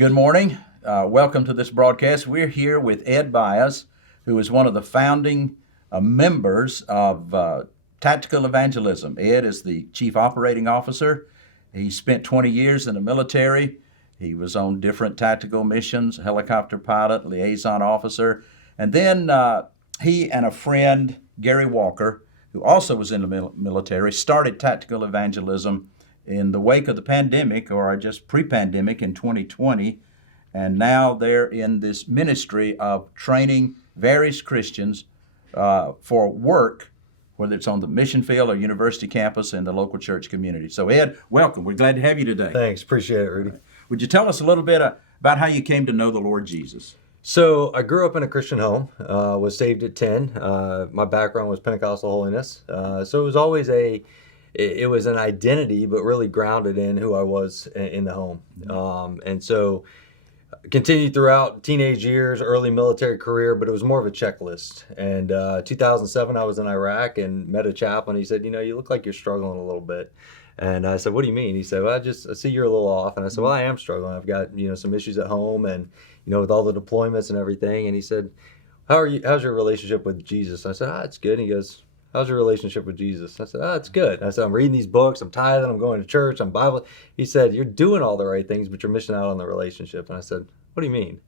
Good morning. Welcome to this broadcast. We're here with Ed Byus, who is one of the founding members of Tactical Evangelism. Ed is the Chief Operating Officer. He spent 20 years in the military. He was on different tactical missions, helicopter pilot, liaison officer. And then he and a friend, Gary Walker, who also was in the military, started Tactical Evangelism in the wake of the pandemic, or just pre-pandemic in 2020, and now they're in this ministry of training various Christians for work, whether it's on the mission field or university campus in the local church community. So Ed, welcome. We're glad to have you today. Thanks. Appreciate it, Rudy. Would you tell us a little bit about how you came to know the Lord Jesus? So I grew up in a Christian home, was saved at 10. My background was Pentecostal holiness. So it was always it was an identity, but really grounded in who I was in the home. And so continued throughout teenage years, early military career, but it was more of a checklist. And 2007, I was in Iraq and met a chaplain. He said, you look like you're struggling a little bit. And I said, what do you mean? He said, well, I see you're a little off. And I said, well, I am struggling. I've got, some issues at home and, with all the deployments and everything. And he said, how's your relationship with Jesus? I said, it's good. And he goes, how's your relationship with Jesus? I said, it's good. I said, I'm reading these books, I'm tithing, I'm going to church, I'm Bible. He said, you're doing all the right things, but you're missing out on the relationship. And I said, what do you mean?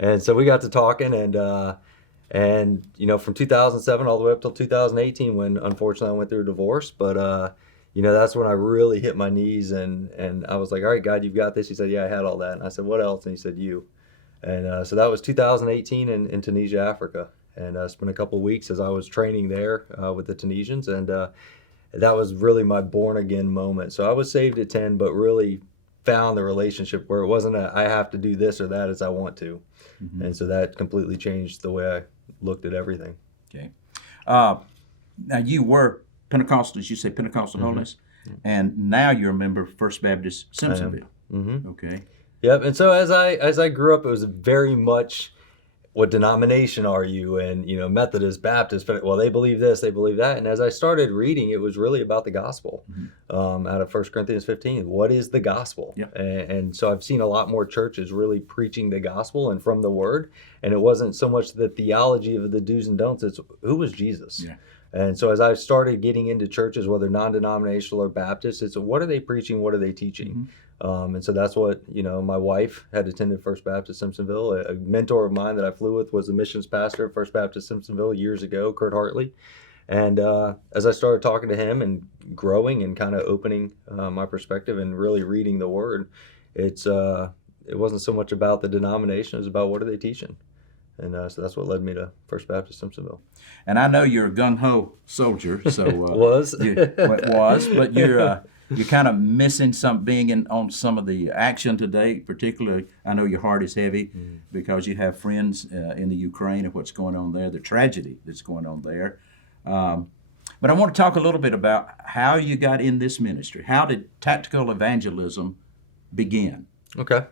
And so we got to talking and from 2007 all the way up till 2018 when unfortunately I went through a divorce. But, that's when I really hit my knees and I was like, all right, God, you've got this. He said, yeah, I had all that. And I said, what else? And he said, you. And so that was 2018 in Tunisia, Africa. And I spent a couple of weeks as I was training there with the Tunisians. And that was really my born again moment. So I was saved at 10, but really found the relationship where it wasn't I have to do this or that as I want to. Mm-hmm. And so that completely changed the way I looked at everything. Okay. Now you were Pentecostal, as you say, Pentecostal Mm-hmm. holiness, and now you're a member of First Baptist Simpsonville. Mm-hmm. Okay. Yep. And so as I grew up, it was very much, what denomination are you? And, Methodist, Baptist, well, they believe this, they believe that. And as I started reading, it was really about the gospel. Mm-hmm. Out of 1 Corinthians 15, what is the gospel? Yep. And so I've seen a lot more churches really preaching the gospel and from the word. And it wasn't so much the theology of the do's and don'ts, it's who was Jesus? Yeah. And so as I started getting into churches, whether non-denominational or Baptist, it's what are they preaching? What are they teaching? Mm-hmm. And so that's what, my wife had attended First Baptist Simpsonville. A mentor of mine that I flew with was the missions pastor at First Baptist Simpsonville years ago, Kurt Hartley. And as I started talking to him and growing and kind of opening my perspective and really reading the word, it wasn't so much about the denomination, it was about what are they teaching? And so that's what led me to First Baptist Simpsonville. And I know you're a gung-ho soldier, so was, but you're kind of missing being on some of the action today. Particularly, I know your heart is heavy because you have friends in the Ukraine and what's going on there, the tragedy that's going on there. But I want to talk a little bit about how you got in this ministry. How did Tactical Evangelism begin? Okay.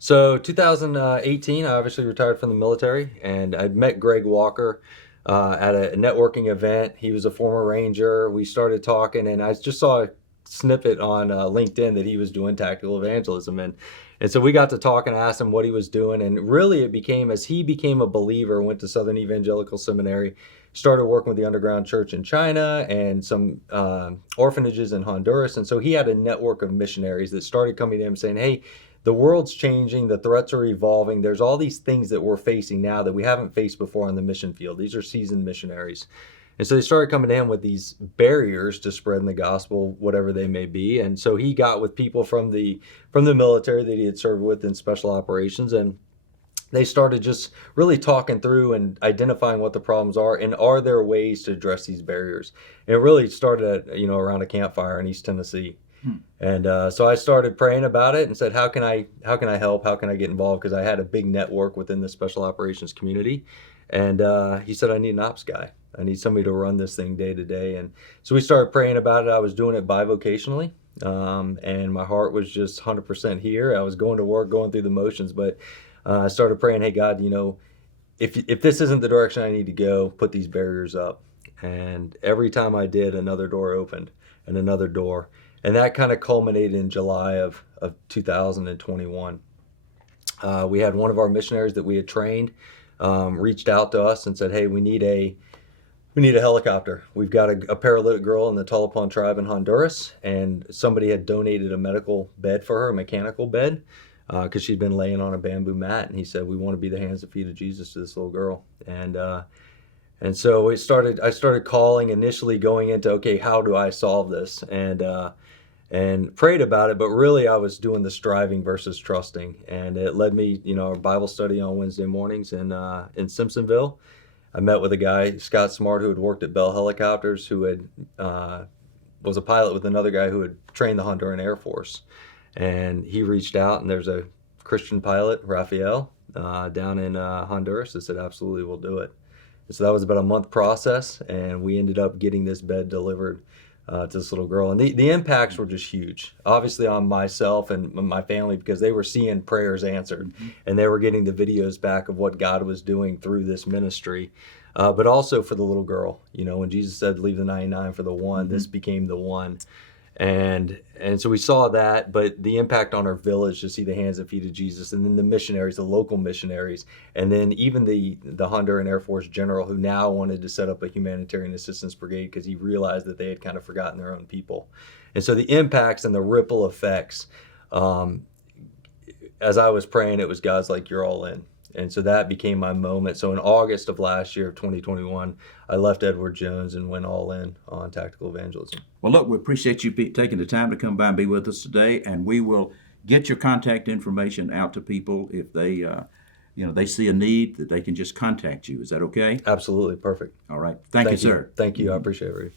So 2018, I obviously retired from the military, and I'd met Greg Walker at a networking event. He was a former Ranger. We started talking, and I just saw a snippet on LinkedIn that he was doing tactical evangelism. And so we got to talk and asked him what he was doing. And really it became, as he became a believer, went to Southern Evangelical Seminary, started working with the underground church in China and some orphanages in Honduras. And so he had a network of missionaries that started coming to him saying, hey, the world's changing, the threats are evolving. There's all these things that we're facing now that we haven't faced before on the mission field. These are seasoned missionaries. And so they started coming to him with these barriers to spreading the gospel, whatever they may be. And so he got with people from the military that he had served with in special operations, and they started just really talking through and identifying what the problems are and are there ways to address these barriers. And it really started at, around a campfire in East Tennessee. And so I started praying about it and said, how can I help? How can I get involved? Because I had a big network within the special operations community. And he said, I need an ops guy. I need somebody to run this thing day to day. And so we started praying about it. I was doing it bivocationally. And my heart was just 100% here. I was going to work, going through the motions, but I started praying, hey, God, if this isn't the direction I need to go, put these barriers up. And every time I did, another door opened and another door. And that kind of culminated in July of 2021. We had one of our missionaries that we had trained reached out to us and said, "Hey, we need a helicopter. We've got a paralytic girl in the Talipon tribe in Honduras, and somebody had donated a medical bed for her, a mechanical bed, because she'd been laying on a bamboo mat." And he said, "We want to be the hands and feet of Jesus to this little girl." And so I started calling, initially going into, okay, how do I solve this? And prayed about it, but really I was doing the striving versus trusting. And it led me, our Bible study on Wednesday mornings in Simpsonville. I met with a guy, Scott Smart, who had worked at Bell Helicopters, who had was a pilot with another guy who had trained the Honduran Air Force. And he reached out, and there's a Christian pilot, Rafael, down in Honduras, that said, absolutely, we'll do it. And so that was about a month process, and we ended up getting this bed delivered to this little girl. And the impacts were just huge, obviously on myself and my family, because they were seeing prayers answered, and they were getting the videos back of what God was doing through this ministry. But also for the little girl, when Jesus said, leave the 99 for the one, this became the one. And so we saw that, but the impact on our village to see the hands and feet of Jesus, and then the missionaries, the local missionaries, and then even the Honduran Air Force general, who now wanted to set up a humanitarian assistance brigade because he realized that they had kind of forgotten their own people. And so the impacts and the ripple effects, as I was praying, it was God's like, you're all in. And so that became my moment. So in August of last year, of 2021, I left Edward Jones and went all in on tactical evangelism. Well, look, we appreciate you taking the time to come by and be with us today, and we will get your contact information out to people if they, they see a need, that they can just contact you. Is that okay? Absolutely. Perfect. All right. Thank you, sir. Thank you. I appreciate it, Rudy.